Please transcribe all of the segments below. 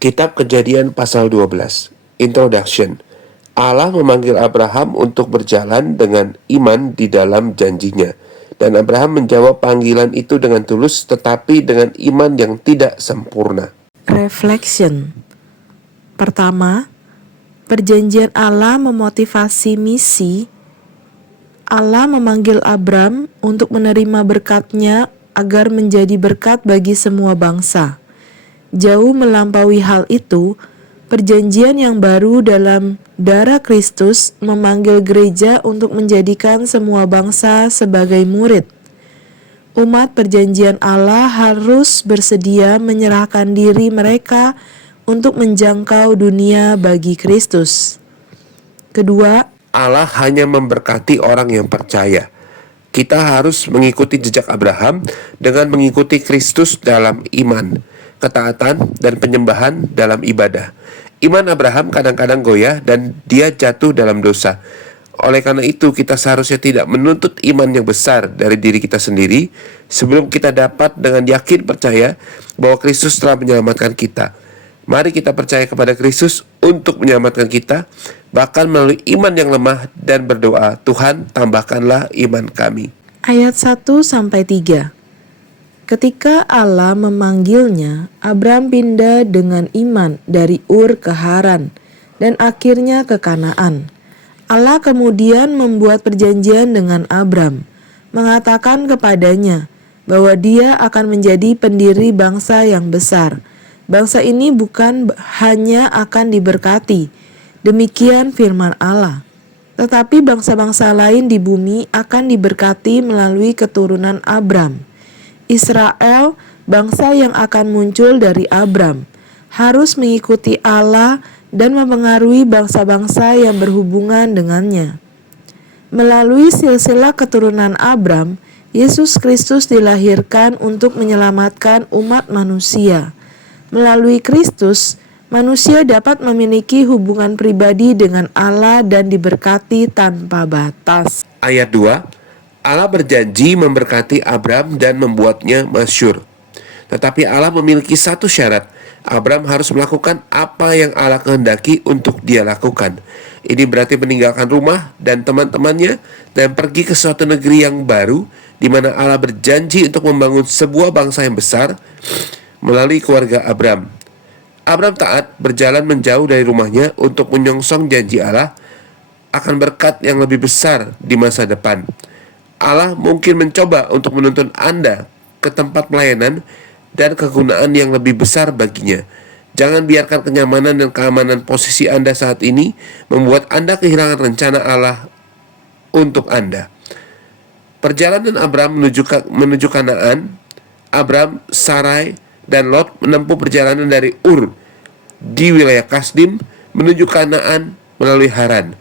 Kitab Kejadian pasal 12. Introduction. Allah memanggil Abraham untuk berjalan dengan iman di dalam janjinya. Dan Abraham menjawab panggilan itu dengan tulus, tetapi dengan iman yang tidak sempurna. Reflection. Pertama, perjanjian Allah memotivasi misi. Allah memanggil Abram untuk menerima berkat-Nya agar menjadi berkat bagi semua bangsa. Jauh melampaui hal itu, perjanjian yang baru dalam darah Kristus memanggil gereja untuk menjadikan semua bangsa sebagai murid. Umat perjanjian Allah harus bersedia menyerahkan diri mereka untuk menjangkau dunia bagi Kristus. Kedua, Allah hanya memberkati orang yang percaya. Kita harus mengikuti jejak Abraham dengan mengikuti Kristus dalam iman, ketaatan, dan penyembahan dalam ibadah. Iman Abraham kadang-kadang goyah dan dia jatuh dalam dosa. Oleh karena itu, kita seharusnya tidak menuntut iman yang besar dari diri kita sendiri sebelum kita dapat dengan yakin percaya bahwa Kristus telah menyelamatkan kita. Mari kita percaya kepada Kristus untuk menyelamatkan kita, bahkan melalui iman yang lemah, dan berdoa, Tuhan, tambahkanlah iman kami. ayat 1-3. Ketika Allah memanggilnya, Abram pindah dengan iman dari Ur ke Haran dan akhirnya ke Kanaan. Allah kemudian membuat perjanjian dengan Abram, mengatakan kepadanya bahwa dia akan menjadi pendiri bangsa yang besar. Bangsa ini bukan hanya akan diberkati, demikian firman Allah, tetapi bangsa-bangsa lain di bumi akan diberkati melalui keturunan Abram. Israel, bangsa yang akan muncul dari Abram, harus mengikuti Allah dan mempengaruhi bangsa-bangsa yang berhubungan dengannya. Melalui silsilah keturunan Abram, Yesus Kristus dilahirkan untuk menyelamatkan umat manusia. Melalui Kristus, manusia dapat memiliki hubungan pribadi dengan Allah dan diberkati tanpa batas. Ayat 2. Allah berjanji memberkati Abram dan membuatnya masyhur. Tetapi Allah memiliki satu syarat. Abram harus melakukan apa yang Allah kehendaki untuk dia lakukan. Ini berarti meninggalkan rumah dan teman-temannya dan pergi ke suatu negeri yang baru, di mana Allah berjanji untuk membangun sebuah bangsa yang besar melalui keluarga Abram. Abram taat berjalan menjauh dari rumahnya untuk menyongsong janji Allah akan berkat yang lebih besar di masa depan. Allah mungkin mencoba untuk menuntun Anda ke tempat pelayanan dan kegunaan yang lebih besar baginya. Jangan biarkan kenyamanan dan keamanan posisi Anda saat ini membuat Anda kehilangan rencana Allah untuk Anda. Perjalanan Abram menuju Kanaan, Abram, Sarai, dan Lot menempuh perjalanan dari Ur di wilayah Kasdim menuju Kanaan melalui Haran.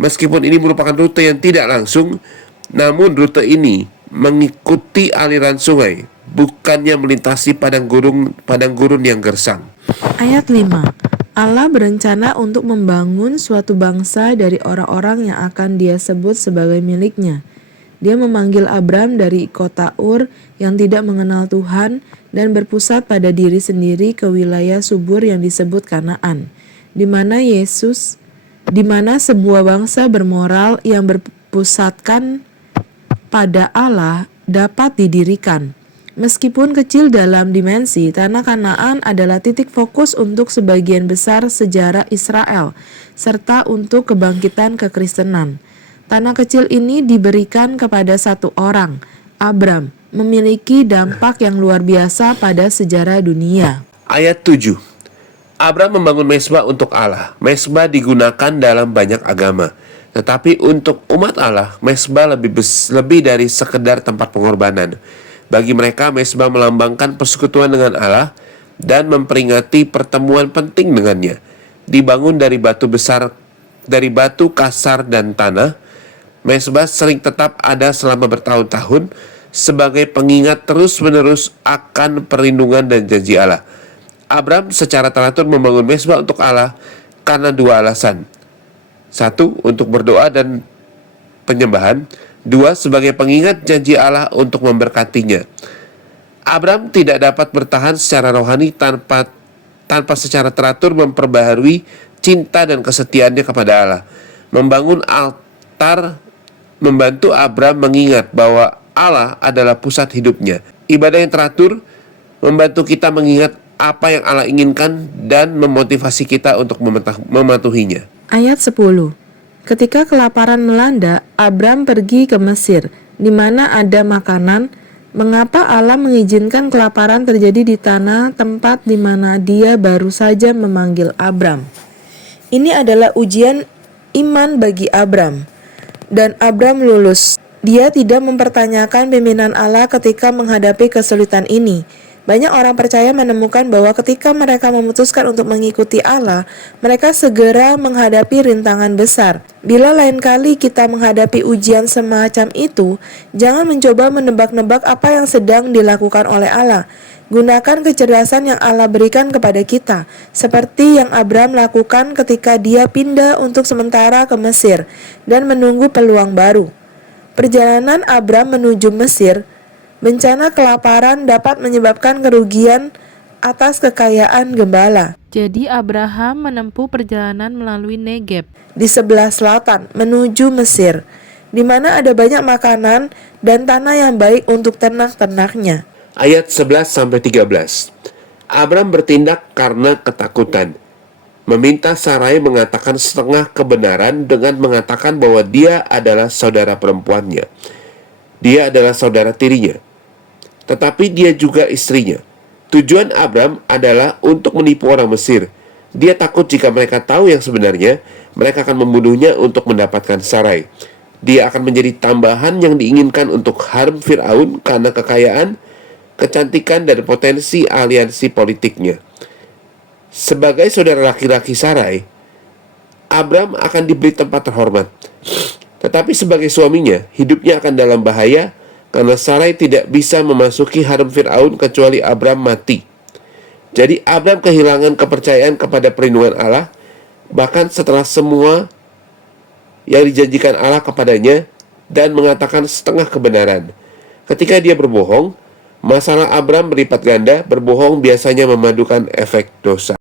Meskipun ini merupakan rute yang tidak langsung, namun rute ini mengikuti aliran sungai, bukannya melintasi padang gurun yang gersang. Ayat 5. Allah berencana untuk membangun suatu bangsa dari orang-orang yang akan Dia sebut sebagai miliknya. Dia memanggil Abram dari kota Ur yang tidak mengenal Tuhan dan berpusat pada diri sendiri ke wilayah subur yang disebut Kanaan, di mana sebuah bangsa bermoral yang berpusatkan pada Allah dapat didirikan. Meskipun kecil dalam dimensi, tanah Kanaan adalah titik fokus untuk sebagian besar sejarah Israel, serta untuk kebangkitan kekristenan. Tanah kecil ini diberikan kepada satu orang, Abram, memiliki dampak yang luar biasa pada sejarah dunia. Ayat 7. Abram membangun mezbah untuk Allah. Mezbah digunakan dalam banyak agama. Tetapi untuk umat Allah, mezbah lebih dari sekedar tempat pengorbanan. Bagi mereka, mezbah melambangkan persekutuan dengan Allah dan memperingati pertemuan penting dengannya. Dibangun dari batu kasar dan tanah, mezbah sering tetap ada selama bertahun-tahun sebagai pengingat terus-menerus akan perlindungan dan janji Allah. Abram secara teratur membangun mezbah untuk Allah karena dua alasan. Satu, untuk berdoa dan penyembahan. Dua, sebagai pengingat janji Allah untuk memberkatinya. Abram tidak dapat bertahan secara rohani tanpa tanpa secara teratur memperbaharui cinta dan kesetiaannya kepada Allah. Membangun altar membantu Abram mengingat bahwa Allah adalah pusat hidupnya. Ibadah yang teratur membantu kita mengingat apa yang Allah inginkan dan memotivasi kita untuk mematuhinya. Ayat 10. Ketika kelaparan melanda, Abram pergi ke Mesir, di mana ada makanan. Mengapa Allah mengizinkan kelaparan terjadi di tanah tempat di mana Dia baru saja memanggil Abram? Ini adalah ujian iman bagi Abram, dan Abram lulus. Dia tidak mempertanyakan pimpinan Allah ketika menghadapi kesulitan ini. Banyak orang percaya menemukan bahwa ketika mereka memutuskan untuk mengikuti Allah, mereka segera menghadapi rintangan besar. Bila lain kali kita menghadapi ujian semacam itu, jangan mencoba menebak-nebak apa yang sedang dilakukan oleh Allah. Gunakan kecerdasan yang Allah berikan kepada kita, seperti yang Abram lakukan ketika dia pindah untuk sementara ke Mesir dan menunggu peluang baru. Perjalanan Abram menuju Mesir, bencana kelaparan dapat menyebabkan kerugian atas kekayaan gembala. Jadi Abraham menempuh perjalanan melalui Negeb di sebelah selatan menuju Mesir, di mana ada banyak makanan dan tanah yang baik untuk ternak-ternaknya. Ayat 11-13. Abram bertindak karena ketakutan. Meminta Sarai mengatakan setengah kebenaran dengan mengatakan bahwa dia adalah saudara perempuannya. Dia adalah saudara tirinya. Tetapi dia juga istrinya. Tujuan Abram adalah untuk menipu orang Mesir. Dia takut jika mereka tahu yang sebenarnya, mereka akan membunuhnya untuk mendapatkan Sarai. Dia akan menjadi tambahan yang diinginkan untuk harem Firaun karena kekayaan, kecantikan, dan potensi aliansi politiknya. Sebagai saudara laki-laki Sarai, Abram akan diberi tempat terhormat. Tetapi sebagai suaminya, hidupnya akan dalam bahaya karena Sarai tidak bisa memasuki harem Firaun kecuali Abram mati. Jadi Abram kehilangan kepercayaan kepada perlindungan Allah, bahkan setelah semua yang dijanjikan Allah kepadanya dan mengatakan setengah kebenaran. Ketika dia berbohong, masalah Abram berlipat ganda. Berbohong biasanya memadukan efek dosa.